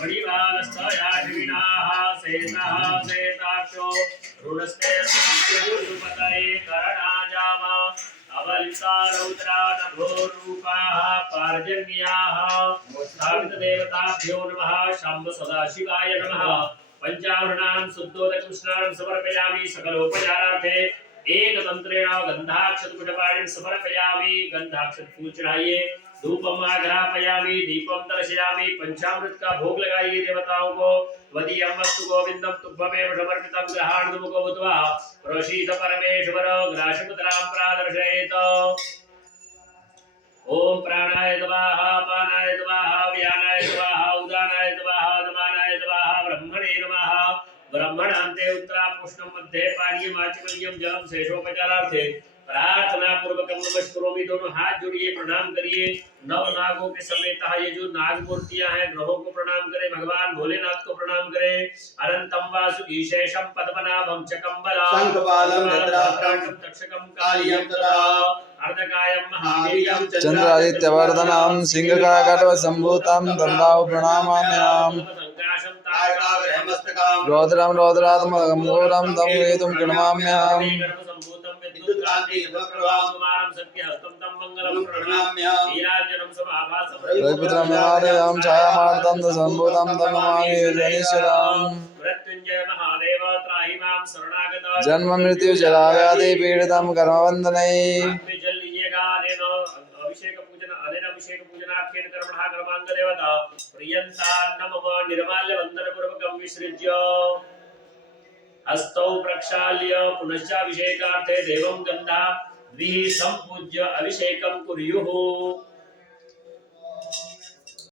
मणिवालस्तयाशिविनाः सेतः सेताक्षो ऋणस्ते सुपतये करणाजाम अवलिता रौद्रा नभोरूपाः पार्जन्याः स्थापितदेवताभ्यो नमः शम्भ सदाशिवाय नमः पंचावरणां शुद्धोदकं स्नानं समर्पयामि सकलोपचारार्थे एकतंत्रेण गन्धाक्षतपुष्पाणिं समर्पयामि गन्धाक्षतफूल चढ़ाइए धूपम आग्रापयामि दीपम दर्शयामि पंचामृत का भोग लगाइए देवताओं को वदीयं वस्तु गोविंदम तुभ्यमेव समर्पितं गृहाणुमुखो भूत्वा प्रोषीत परमेश्वर ग्राशमुद्रां प्रादर्शयेत् ओम प्राणाय स्वाहा अपानाय स्वाहा व्यानाय स्वाहा उदानाय स्वाहा दमानाय स्वाहा ब्रह्मणे नमः ब्रह्मणान्ते उत्तरापुष्णं मध्ये पानीयम् आचमनीयं जलम शेषोपचारार्थे प्रार्थना पूर्वकं नमस्करोमि दोनों हाथ जोड़िए प्रणाम करिए नव नागों के समेत ये जो नाग मूर्तियां हैं ग्रहों को प्रणाम करें भगवान भोलेनाथ को प्रणाम करें अनंतम वासुकी शेषम पद्मनाभम च कम्बला शंखपालम नेत्राभरणम तक्षकम कालियम तथा अर्धकायम महावीर्यम चंद्रादित्यवर्धनम सिंहकाकटवसंभूतं दण्डाव प्रणामाम्याम रौद्रम रौद्रात्मकं घोरं तं वेदुं प्रणमाम्याम रविपुत्रमेवार्यं छायामार्तं संभूतं तं नमामि वीरनीश्वरम् जन्म मृत्यु जरा व्याधि पीड़ितं कर्मबन्धनैः अभिषेक पूजन अभिषेक पूजनाख्येन कर्मणः कर्मांग देवता प्रियंता नमः निर्माल्य वंदन पूर्वकं विसृज्य हस्तौ प्रक्षाल्य पुनश्चाभिषेकार्थे देवं गन्धा द्विः संपूज्य अभिषेकं कुर्युः